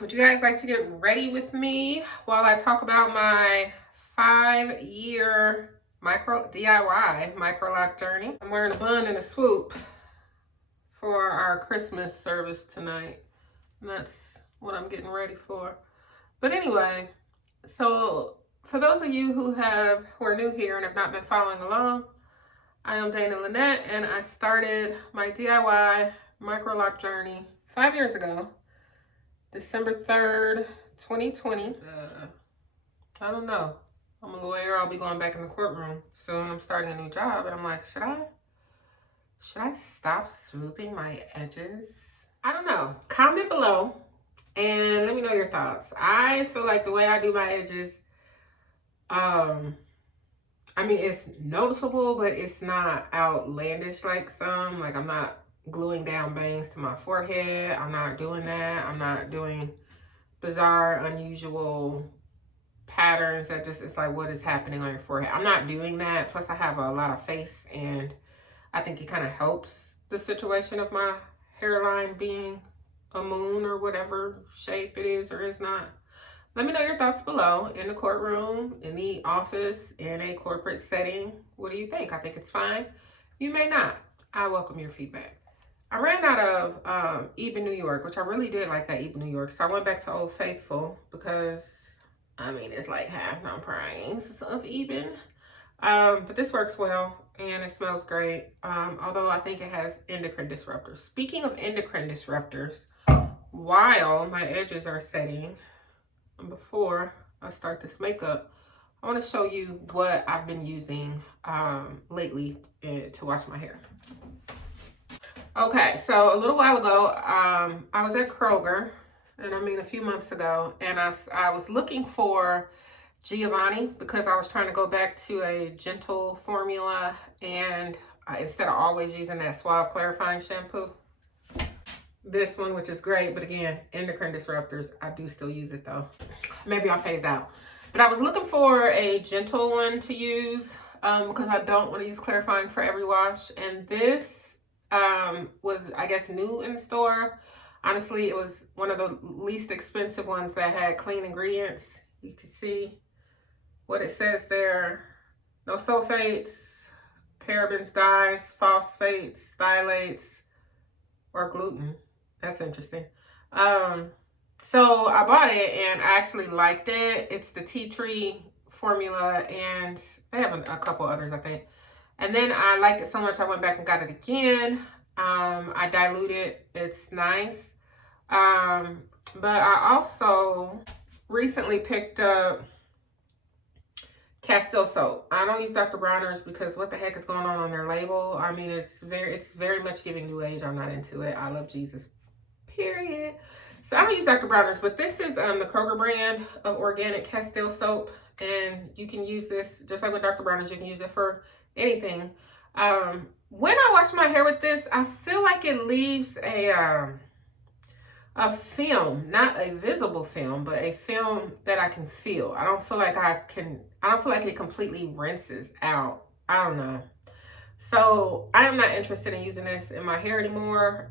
Would you guys like to get ready with me while I talk about my 5-year DIY microlock journey? I'm wearing a bun and a swoop for our Christmas service tonight, and that's what I'm getting ready for. But anyway, so for those of you who are new here and have not been following along, I am Dana Lynette, and I started my DIY microlock journey 5 years ago. December 3rd, 2020. I don't know. I'm a lawyer. I'll be going back in the courtroom soon. I'm starting a new job, and I'm like, should I stop swooping my edges? I don't know. Comment below and let me know your thoughts. I feel like the way I do my edges, I mean, it's noticeable, but it's not outlandish like some. Like, I'm not gluing down bangs to my forehead. I'm not doing that. I'm not doing bizarre, unusual patterns that just, it's like, what is happening on your forehead? I'm not doing that. Plus, I have a lot of face, and I think it kind of helps the situation of my hairline being a moon or whatever shape it is or is not. Let me know your thoughts below. In the courtroom, in the office, in a corporate setting. What do you think? I think it's fine. You may not. I welcome your feedback. I ran out of Eben, New York, which I really did like that Eben, New York. So I went back to Old Faithful because, I mean, it's like half the price of Eben. But this works well and it smells great. Although I think it has endocrine disruptors. Speaking of endocrine disruptors, while my edges are setting, before I start this makeup, I want to show you what I've been using lately to wash my hair. Okay, so a little while ago, I was at Kroger, and I mean a few months ago, and I was looking for Giovanni because I was trying to go back to a gentle formula, and instead of always using that Suave clarifying shampoo, this one, which is great, but again, endocrine disruptors. I do still use it though. Maybe I'll phase out. But I was looking for a gentle one to use because I don't want to use clarifying for every wash. And this was, I guess, new in the store. Honestly, it was one of the least expensive ones that had clean ingredients. You can see what it says there. No sulfates, parabens, dyes, phosphates, phthalates, or gluten. That's interesting. So I bought it and I actually liked it. It's the tea tree formula and they have a couple others, I think. And then I liked it so much I went back and got it again. I diluted it. It's nice. But I also recently picked up Castile soap. I don't use Dr. Bronner's because what the heck is going on their label? I mean, it's very much giving new age. I'm not into it. I love Jesus, period. So I don't use Dr. Bronner's, but this is the Kroger brand of organic Castile soap, and you can use this just like with Dr. Bronner's. You can use it for anything. When I wash my hair with this, I feel like it leaves a film, not a visible film, but a film that I can feel. I don't feel like it completely rinses out. I don't know. So I am not interested in using this in my hair anymore.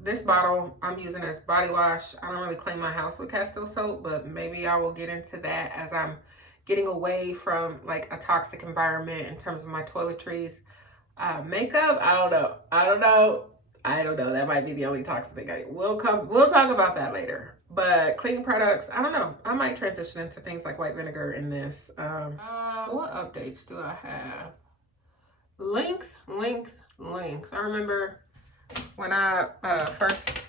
This bottle I'm using as body wash. I don't really clean my house with Castile soap, but maybe I will get into that as I'm getting away from like a toxic environment in terms of my toiletries. Makeup, I don't know. That might be the only toxic thing. We'll talk about that later. But cleaning products, I don't know. I might transition into things like white vinegar in this. What updates do I have? Length. I remember when I first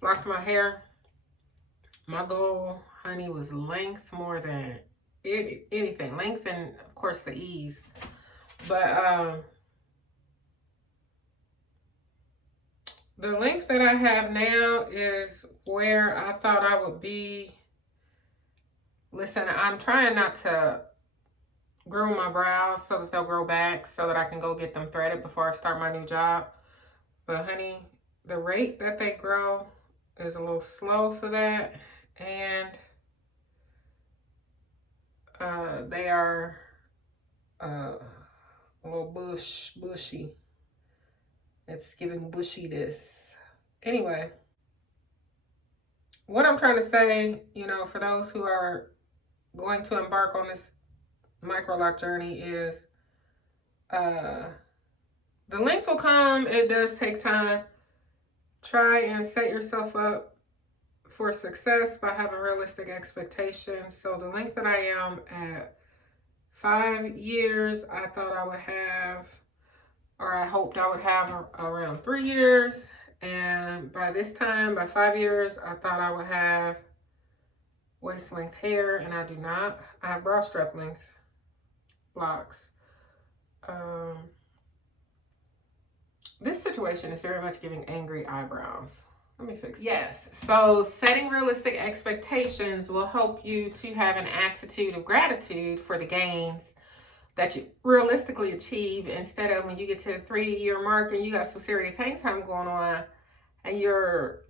locked my hair, my goal, honey, was length more than anything. Length and, of course, the ease. But the length that I have now is where I thought I would be. Listen, I'm trying not to groom my brows so that they'll grow back so that I can go get them threaded before I start my new job. But honey, the rate that they grow is a little slow for that. And they are a little bushy. It's giving bushiness. Anyway, what I'm trying to say, you know, for those who are going to embark on this microlock journey is the length will come. It does take time. Try and set yourself up for success by having realistic expectations. So the length that I am at 5 years, I thought I would have, or I hoped I would have around 3 years. And by this time, by 5 years, I thought I would have waist length hair, and I do not. I have bra strap length locks. This situation is very much giving angry eyebrows. Let me fix it. Yes, so setting realistic expectations will help you to have an attitude of gratitude for the gains that you realistically achieve, instead of when you get to the 3-year mark and you got some serious hang time going on, and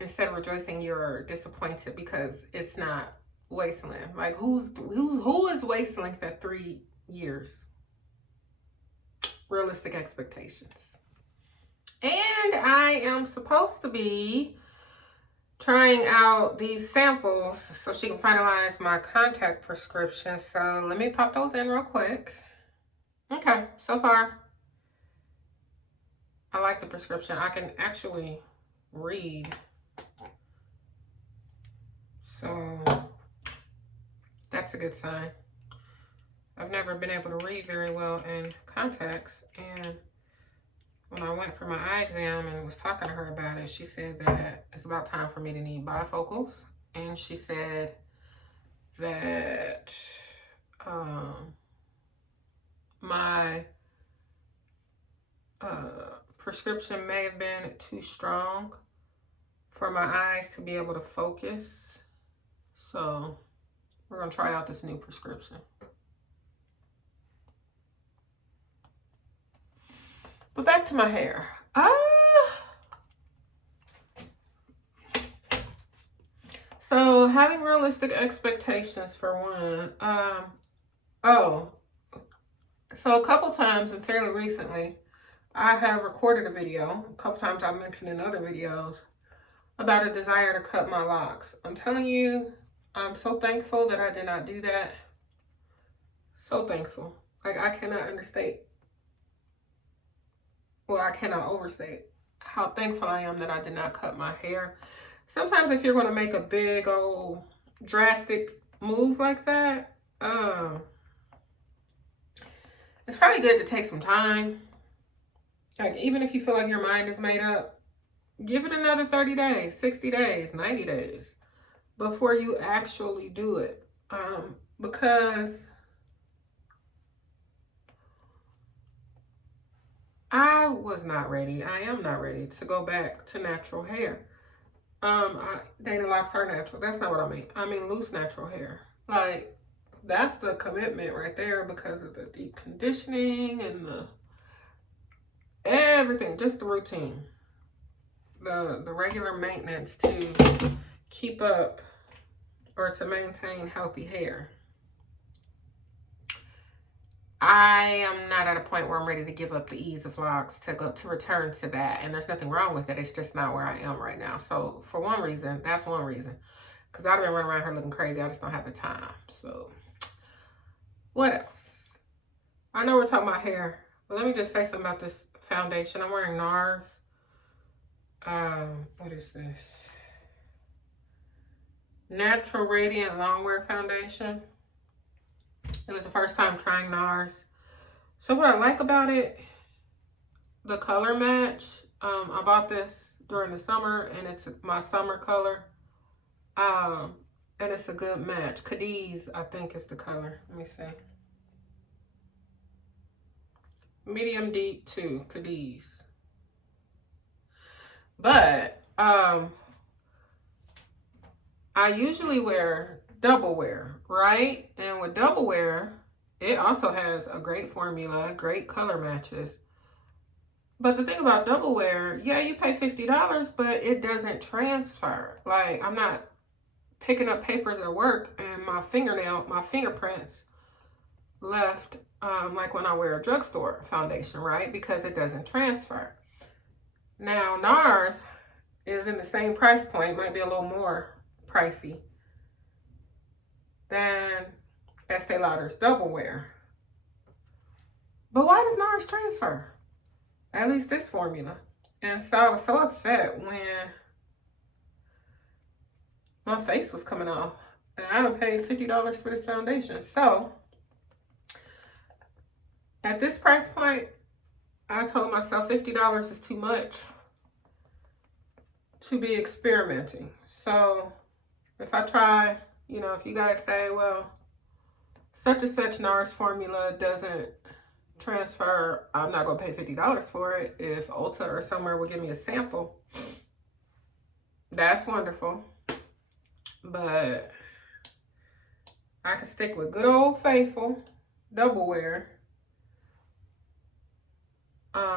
instead of rejoicing, you're disappointed because it's not waist length. Like who is waist length at 3 years? Realistic expectations. And I am supposed to be trying out these samples so she can finalize my contact prescription. So let me pop those in real quick. Okay, so far, I like the prescription. I can actually read. So that's a good sign. I've never been able to read very well in contacts, and when I went for my eye exam and was talking to her about it, she said that it's about time for me to need bifocals. And she said that my prescription may have been too strong for my eyes to be able to focus. So we're going to try out this new prescription. But back to my hair. So having realistic expectations for one. So a couple times and fairly recently, I have recorded a video. A couple times I've mentioned in other videos about a desire to cut my locks. I'm telling you, I'm so thankful that I did not do that. So thankful. Like, I cannot understate. Well, I cannot overstate how thankful I am that I did not cut my hair. Sometimes if you're going to make a big old drastic move like that, it's probably good to take some time. Like, even if you feel like your mind is made up, give it another 30 days, 60 days, 90 days before you actually do it. Because I was not ready. I am not ready to go back to natural hair. Dana locks are natural. That's not what I mean. I mean loose natural hair. Like, that's the commitment right there, because of the deep conditioning and the everything, just the routine. The regular maintenance to keep up or to maintain healthy hair. I am not at a point where I'm ready to give up the ease of locks to return to that. And there's nothing wrong with it. It's just not where I am right now. So for one reason, that's one reason. Because I've been running around here looking crazy. I just don't have the time. So what else? I know we're talking about hair, but let me just say something about this foundation. I'm wearing NARS. What is this? Natural Radiant Longwear Foundation. It was the first time trying NARS. So what I like about it, the color match. I bought this during the summer, and it's my summer color. And it's a good match. Cadiz, I think, is the color. Let me see. Medium deep 2, Cadiz. But I usually wear double wear, right? And with double wear, it also has a great formula, great color matches. But the thing about double wear, yeah, you pay $50, but it doesn't transfer. Like, I'm not picking up papers at work and my fingerprints left like when I wear a drugstore foundation, right? Because it doesn't transfer. Now, NARS is in the same price point, might be a little more pricey than Estee Lauder's Double Wear. But why does NARS transfer? At least this formula. And so I was so upset when my face was coming off. And I done paid $50 for this foundation. So at this price point, I told myself $50 is too much to be experimenting. So if I try, you know, if you guys say, well, such and such NARS formula doesn't transfer, I'm not gonna pay $50 for it. If Ulta or somewhere will give me a sample, that's wonderful. But I can stick with good old faithful Double Wear.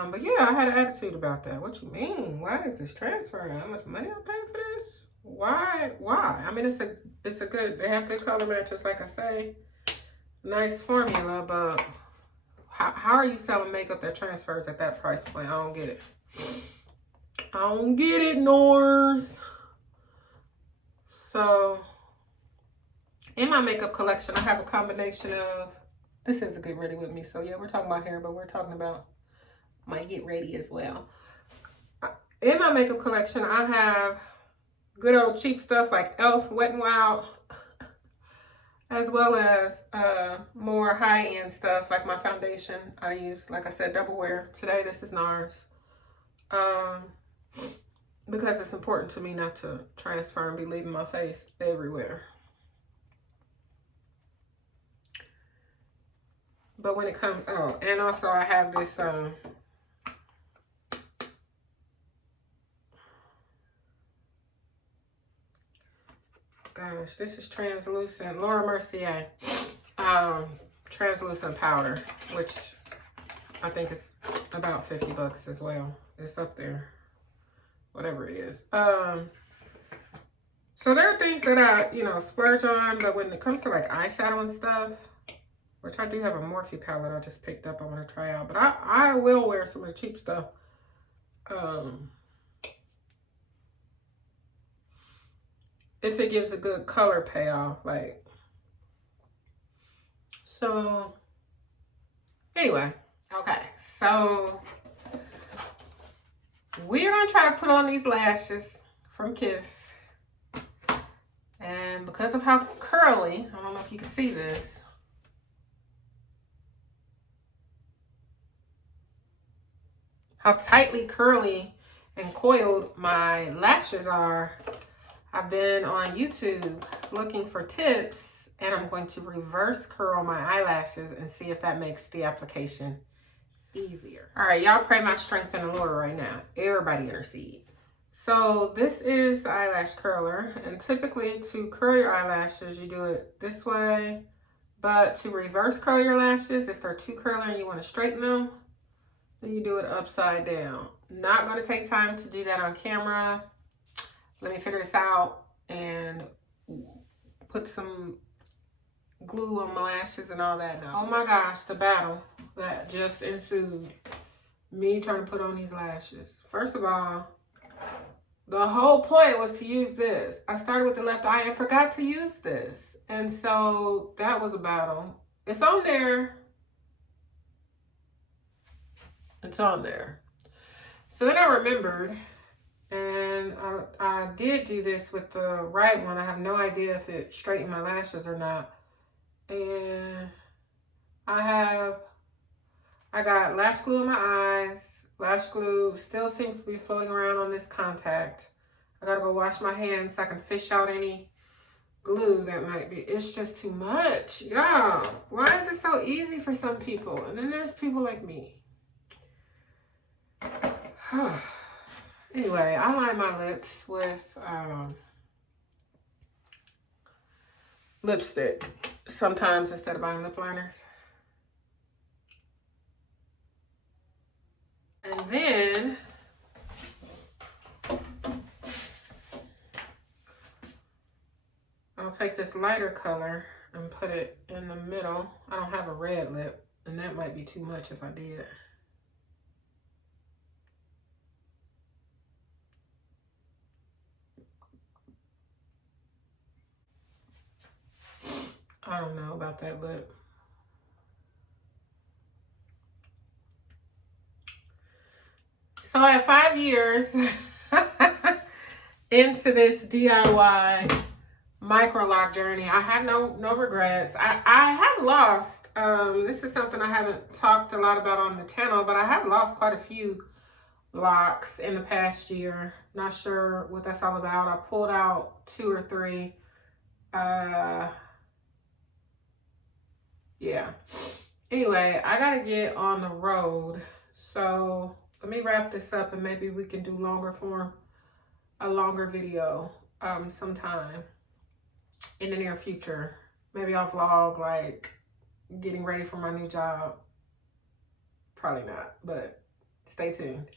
But yeah, I had an attitude about that. What you mean? Why is this transferring? How much money I pay for this? Why? I mean, it's a good, they have good color matches, like I say. Nice formula, but how are you selling makeup that transfers at that price point? I don't get it. I don't get it, NARS. So, in my makeup collection, I have a combination of, this is a Get Ready With Me. So yeah, we're talking about hair, but we're talking about my Get Ready as well. In my makeup collection, I have good old cheap stuff like e.l.f. Wet n Wild, as well as more high-end stuff like my foundation. I use, like I said, Double Wear. Today, this is NARS. Because it's important to me not to transfer and be leaving my face everywhere. But when it comes, oh, and also I have this, gosh, this is translucent, Laura Mercier, translucent powder, which I think is about 50 bucks as well. It's up there, whatever it is. So there are things that I, you know, splurge on, but when it comes to like eyeshadow and stuff, which I do have a Morphe palette I just picked up I want to try out, but I will wear some of the cheap stuff. If it gives a good color payoff, like, so anyway, okay, so we're gonna try to put on these lashes from Kiss, and because of how curly, I don't know if you can see this, how tightly curly and coiled my lashes are, I've been on YouTube looking for tips, and I'm going to reverse curl my eyelashes and see if that makes the application easier. All right, y'all pray my strength in the Lord right now. Everybody intercede. So this is the eyelash curler, and typically to curl your eyelashes, you do it this way, but to reverse curl your lashes, if they're too curly and you want to straighten them, then you do it upside down. Not going to take time to do that on camera. Let me figure this out and put some glue on my lashes and all that. Oh my gosh, the battle that just ensued. Me trying to put on these lashes. First of all, the whole point was to use this. I started with the left eye and forgot to use this. And so that was a battle. It's on there. It's on there. So then I remembered, and I did do this with the right one. I have no idea if it straightened my lashes or not. And I got lash glue in my eyes. Lash glue still seems to be floating around on this contact. I gotta go wash my hands so I can fish out any glue that might be. It's just too much, y'all. Why is it so easy for some people? And then there's people like me. Anyway, I line my lips with lipstick sometimes instead of buying lip liners. And then I'll take this lighter color and put it in the middle. I don't have a red lip, and that might be too much if I did. don't know about that lip. So at 5 years into this DIY microlock journey, I had no regrets. I have lost, this is something I haven't talked a lot about on the channel, but I have lost quite a few locks in the past year. Not sure what that's all about. I pulled out 2 or 3. Yeah. Anyway, I gotta get on the road. So let me wrap this up and maybe we can do a longer video sometime in the near future. Maybe I'll vlog like getting ready for my new job. Probably not, but stay tuned.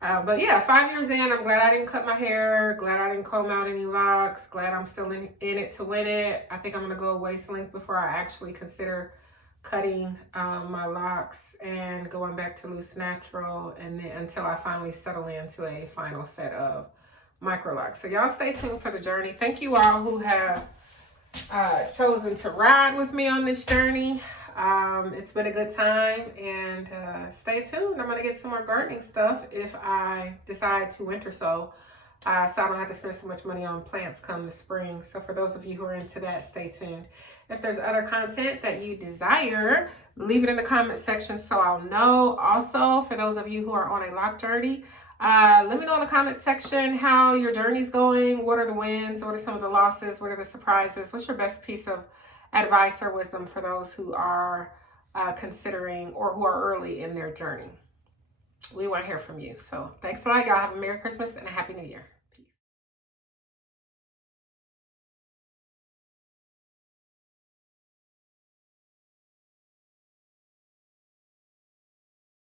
But yeah, 5 years in, I'm glad I didn't cut my hair. Glad I didn't comb out any locks. Glad I'm still in it to win it. I think I'm going to go waist length before I actually consider cutting my locks and going back to loose natural, and then until I finally settle into a final set of Microlocs. So y'all stay tuned for the journey. Thank you all who have chosen to ride with me on this journey. It's been a good time, and stay tuned. I'm gonna get some more gardening stuff if I decide to winter sow, so I don't have to spend so much money on plants come the spring. So for those of you who are into that, stay tuned. If there's other content that you desire, leave it in the comment section so I'll know. Also, for those of you who are on a lock journey, let me know in the comment section how your journey's going. What are the wins? What are some of the losses? What are the surprises? What's your best piece of advice or wisdom for those who are considering or who are early in their journey? We want to hear from you. So thanks a lot, y'all. Have a Merry Christmas and a Happy New Year.